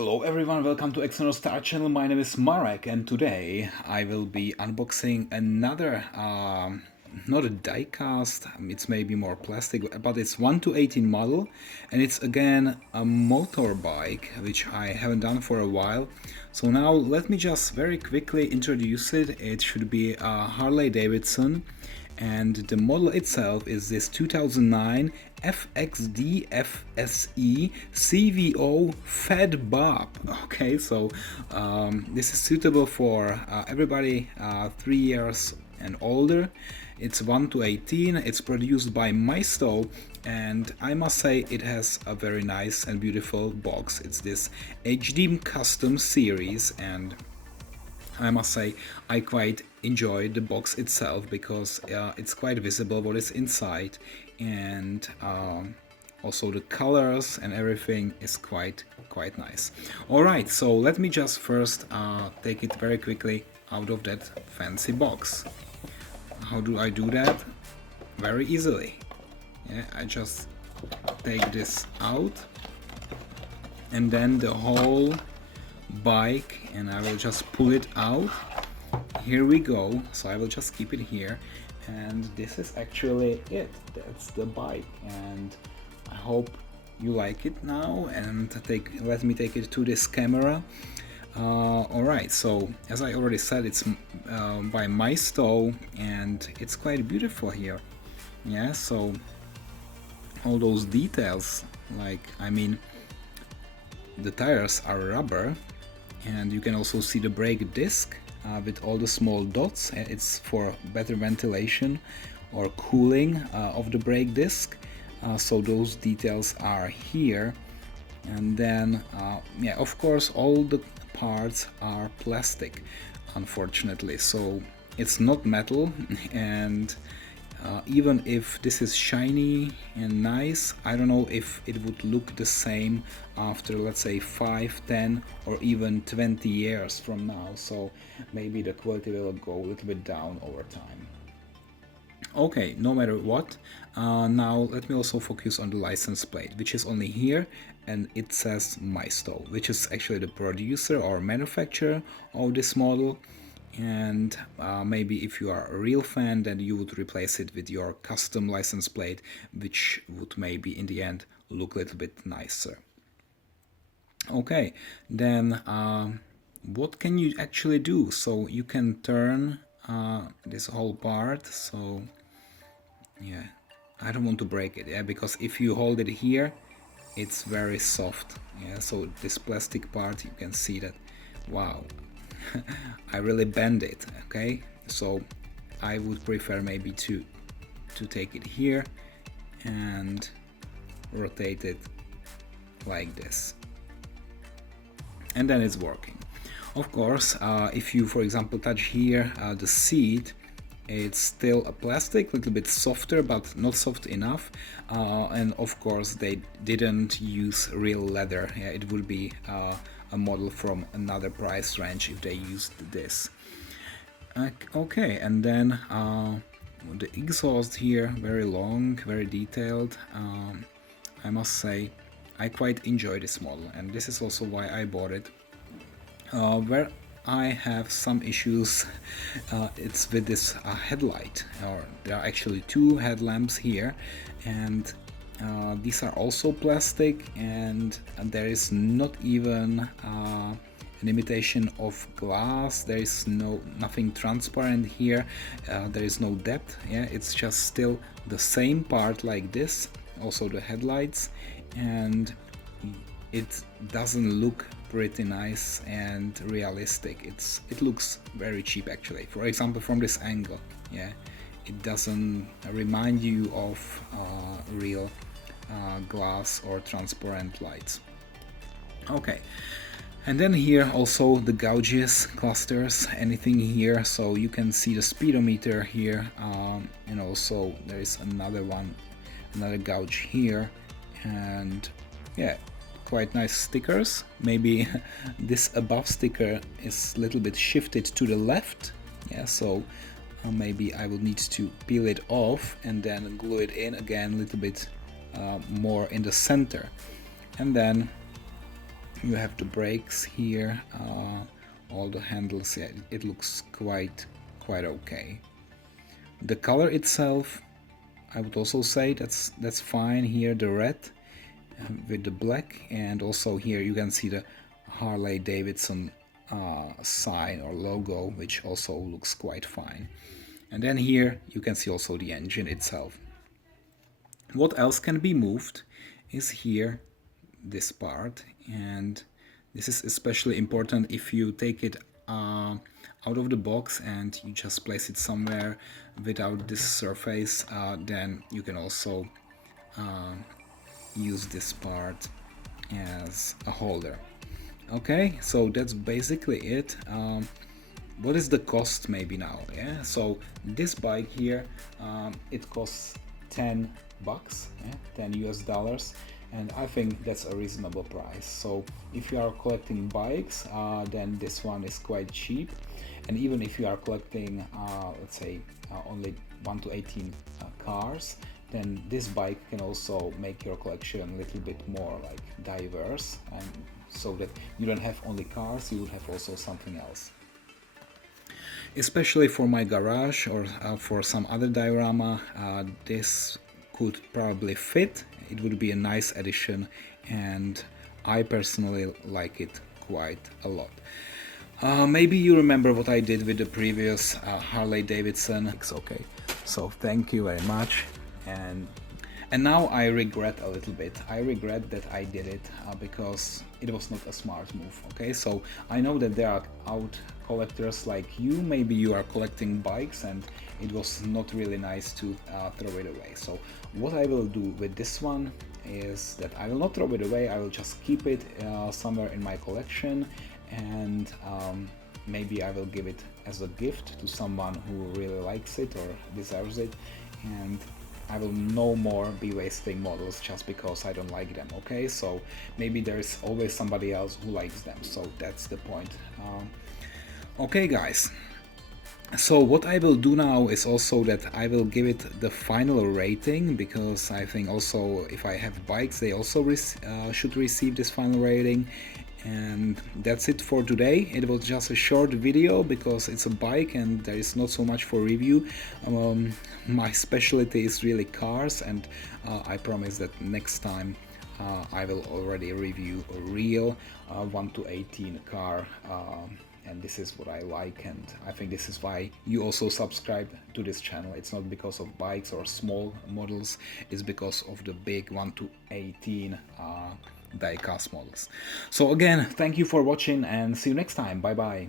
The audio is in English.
Hello everyone, welcome to External Star Channel. My name is Marek and today I will be unboxing another, not a die-cast, it's maybe more plastic, but it's 1/18 model, and it's again a motorbike, which I haven't done for a while. So now let me just very quickly introduce it. It should be a Harley-Davidson, and the model itself is this 2009 FXDFSE CVO Fed Bob. Okay, so this is suitable for everybody 3 years and older. It's 1/18. It's produced by Maisto, and I must say it has a very nice and beautiful box. It's this HD Custom series, and I must say I quite enjoy the box itself because it's quite visible what is inside, and also the colors and everything is quite nice. Alright, so let me just first take it very quickly out of that fancy box. How do I do that? Very easily. Yeah, I just take this out, and then the whole bike, and I will just pull it out. Here we go. So I will just keep it here, and this is actually it. That's the bike, and I hope you like it now. And let me take it to this camera. Alright, so as I already said, it's by Maisto, and it's quite beautiful here. Yeah, so all those details, like, I mean, the tires are rubber, and you can also see the brake disc with all the small dots. It's for better ventilation or cooling of the brake disc. So those details are here. And then, yeah, of course, all the parts are plastic, unfortunately. So it's not metal, and even if this is shiny and nice, I don't know if it would look the same after, let's say, 5, 10 or even 20 years from now. So maybe the quality will go a little bit down over time. Okay, no matter what, now let me also focus on the license plate, which is only here, and it says Maisto, which is actually the producer or manufacturer of this model. And maybe if you are a real fan, then you would replace it with your custom license plate, which would maybe in the end look a little bit nicer. Okay, then what can you actually do? So you can turn this whole part. So yeah, I don't want to break it, yeah, because if you hold it here, it's very soft. Yeah, so this plastic part, you can see that, wow, I really bend it. Okay, so I would prefer maybe to take it here and rotate it like this, and then it's working. Of course, if you, for example, touch here the seat, it's still a plastic, a little bit softer, but not soft enough. And of course, they didn't use real leather. Yeah, it would be a model from another price range if they used this. Okay, and then the exhaust here, very long, very detailed. I must say I quite enjoy this model, and this is also why I bought it. Where I have some issues, it's with this headlight. There are actually two headlamps here, and these are also plastic, and there is not even an imitation of glass. There is nothing transparent here. There is no depth. Yeah, it's just still the same part like this. Also the headlights, and it doesn't look pretty nice and realistic. It looks very cheap actually. For example, from this angle, yeah, it doesn't remind you of real glass or transparent lights. Okay, and then here also the gauges, clusters, anything here. So you can see the speedometer here, and also there is another gauge here, and yeah, quite nice stickers. Maybe this above sticker is a little bit shifted to the left. Yeah, so maybe I will need to peel it off and then glue it in again a little bit more in the center. And then You have the brakes here, all the handles. Yeah, it looks quite okay. The color itself, I would also say that's fine. Here the red with the black, and also here you can see the Harley-Davidson sign or logo, which also looks quite fine. And then here you can see also the engine itself. What else can be moved is here this part, and this is especially important if you take it out of the box and you just place it somewhere without this surface, then you can also use this part as a holder. Okay, so that's basically it. What is the cost maybe now? Yeah, so this bike here, it costs 10 bucks, yeah? 10 US dollars, and I think that's a reasonable price. So if you are collecting bikes, then this one is quite cheap, and even if you are collecting let's say only 1 to 18 cars, then this bike can also make your collection a little bit more like diverse, and so that you don't have only cars, you would have also something else. Especially for my garage or for some other diorama, this could probably fit. It would be a nice addition, and I personally like it quite a lot. Maybe you remember what I did with the previous Harley-Davidson. It's okay. So thank you very much. And now I regret a little bit. I regret that I did it because it was not a smart move. Okay, so I know that there are out collectors like you. Maybe you are collecting bikes and it was not really nice to throw it away. So what I will do with this one is that I will not throw it away. I will just keep it somewhere in my collection, and maybe I will give it as a gift to someone who really likes it or deserves it, and I will no more be wasting models just because I don't like them. Okay, so maybe there is always somebody else who likes them, so that's the point. Okay guys, so what I will do now is also that I will give it the final rating, because I think also if I have bikes, they also should receive this final rating. And that's it for today. It was just a short video because it's a bike and there is not so much for review. My specialty is really cars, and I promise that next time I will already review a real 1 to 18 car, and this is what I like, and I think this is why you also subscribe to this channel. It's not because of bikes or small models, it's because of the big 1 to 18 diecast models. So again, thank you for watching and see you next time. Bye bye.